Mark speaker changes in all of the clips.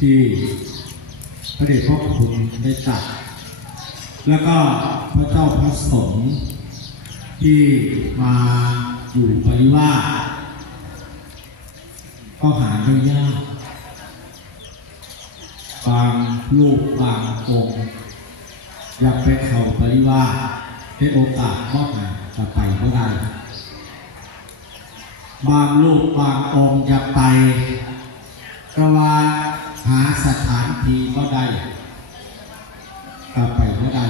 Speaker 1: ที่พระเดชพระคุณได้จัดแล้วก็พระเจ้าพระสงฆ์ที่มาอยู่ปริวาสก็หาไม่ยากบางลูกบางองค์อยากไปเข้าปริวาสได้โอกาสมอบหมายจะไปก็ได้บางลูกบางองค์อยากไป ถานที่ก็ได้กลับไปก็ได้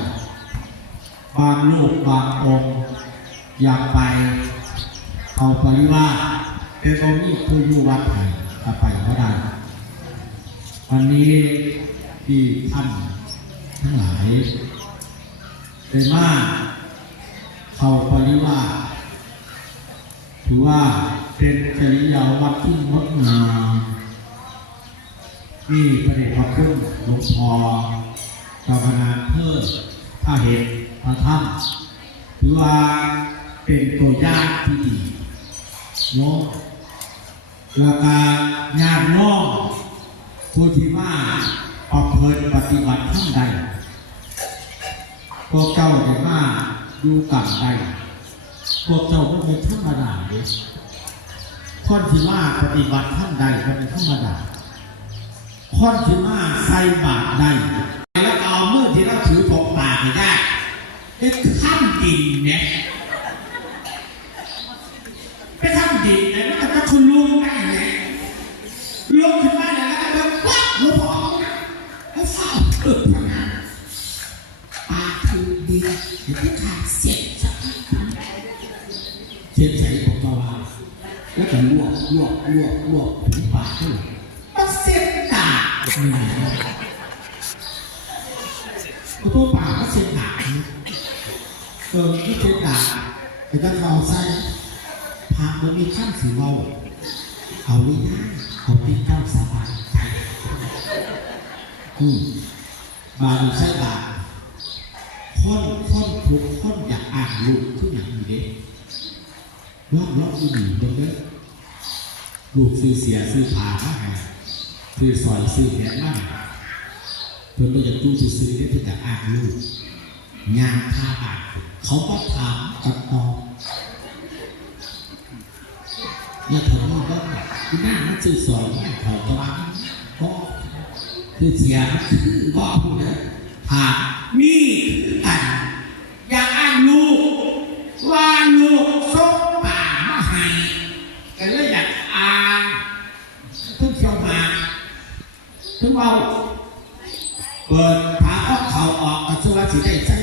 Speaker 1: บางลูกบางองค์อยากไปเอาปริวาเป็นองค์นี้ผู้อยู่วัดไหนกลับไปก็ได้ วันนี้ที่ท่านทั้งหลายเป็นมาเข้าปริวาถือว่าเป็นจริยาวัดที่งดงาม นี่ประเดชพระคุณหลวงพ่อเจ้าคณะเพิ่มถ้าเห็นพระถ้ำถือว่าเป็นตัวอย่างที่ดีเนาะแล้วก็ญาติน้องผู้ที่มาประพฤติปฏิบัติทั้งใดพวกเจ้าได้มาอยู่กับใดพวกเจ้าไม่เป็นธรรมดาเลยคนที่มาปฏิบัติทั้งใดก็เป็นธรรมดา คนที่มาใส่บาตรได้แล้วเอามือที่เราถือปกปากให้ได้เป็นข้ามดินเนี่ยเป็นข้ามดินเนี่ยมันก็คุณลุงได้เนี่ยลุกขึ้นมาแล้วก็วัดหัวพอแล้วเฝ้าเกิดทำงปากคือดินเดี๋ยวขาดเสียจะเสียใส่ปกตาวาแล้วก็ลวกลวกลวกลวกถึงปากเท่าไหร่าก็ตัวป่าก็เสียหนักเออที่เสียหนักแต่ก็เราใส่ผักมันมีขั้นสีเมาเอาลีน่าเอาติ๊กเก้าสบายใจอืมมาดูใส่บาทคนค้นทุกค้นอยากอ่านลูกทุกอย่างอยู่เด็กรอบรอบอีหนีตรงเด้อลูกซื้อเสียซื้อผามาให้ ซื้อซอยซื้อแหนมาให้เพื่อนก็จะตู้ซื้อได้เพื่อจะอ่านลูกงานท่าอ่านเขาก็ถามกับตอบเนี่ยผมนี่ก็คุณหน้ามันสื่อสอนว่เขาตะวันก็คือเสียคือก็พูดนะถามนี่อันอยาก เบาเปิดผาออกเขาออกก็ชื่อว่าสิได้ใส่